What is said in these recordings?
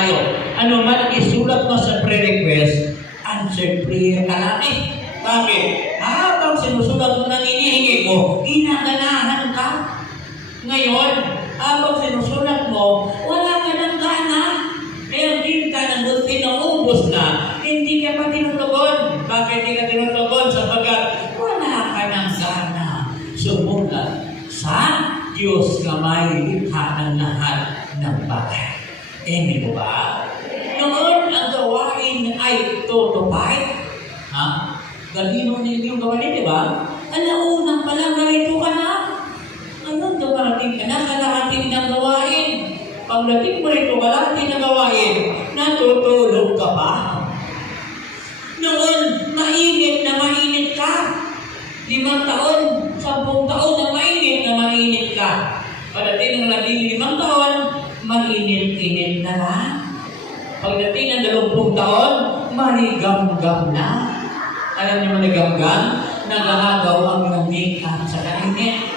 tayo. Ano man isulat mo sa prayer request, answered prayer ka lang eh. Bakit? Habang sinusulat mo ng inihingi mo, ginaganahan ka. Ngayon, habang sinusulat mo, wala ka ng gana. Kaya hindi ka nang tinuubos na, hindi ka pa tinutugon. Bakit hindi ka tinutugon? Sapagkat wala ka ng gana. Sumulat sa Diyos na may likha ng lahat ng bagay. Amen po ba? Noon ang gawain ay tutupay. Ha? Galino ninyo gawain, di ba? Alaunang pala, ganito ka na. Anong dumarating ka na? Kalahating ng gawain. Pagdating mo rito, kalahating ng gawain, natutulog ka pa. Noon, mainit na mainit ka. 5 taon, 10 taon na mainit ka. Pagdating ng 15 taon, mainit-init na lang. Pagdating ng 20 taon, maligam-gam na. Alam niyo maligam-gam? Nagahagaw ang lamig at sa kainit.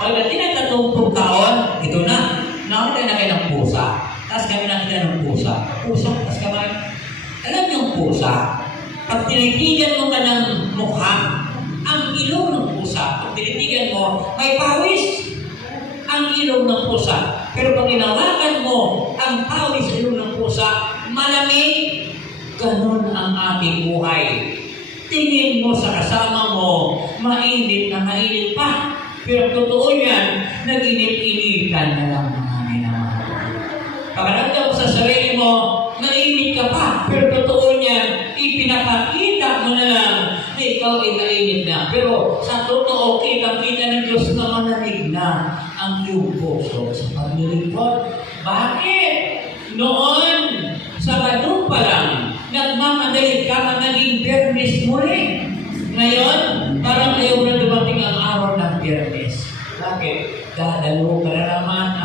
Pagdating ng 30 taon, ito na. Nakita na kayo ng pusa. Tapos kami nakita ng pusa. Pusa, tapos kami. Alam niyo ang pusa? Pag tinitigan mo ka ng mukha, ang ilong ng pusa, pag tinitigan mo, may pawis ang ilong ng pusa. Pero pag inawakan mo ang pawis sa ilong ng pusa, malamig. Ganun ang ating buhay. Tingin mo sa kasama mo, mainit na mainit pa. Pero totoo yan, nag-init-initan na lang mga minamahal. Pagkaramdam mo sa sarili mo, mainit ka pa. Pero totoo yan, ipinapakita mo na lang na ikaw ay mainit na. Pero sa totoo, kita-kita ng Diyos na malamig na ang iyong puso sa paglilingkod. Bakit? Noon, Sabado pa lang, nagmamadali ka na naging Biyernes muli. Ngayon, parang ayaw na dumating ang araw ng Biyernes. Bakit? Dadalo ka na naman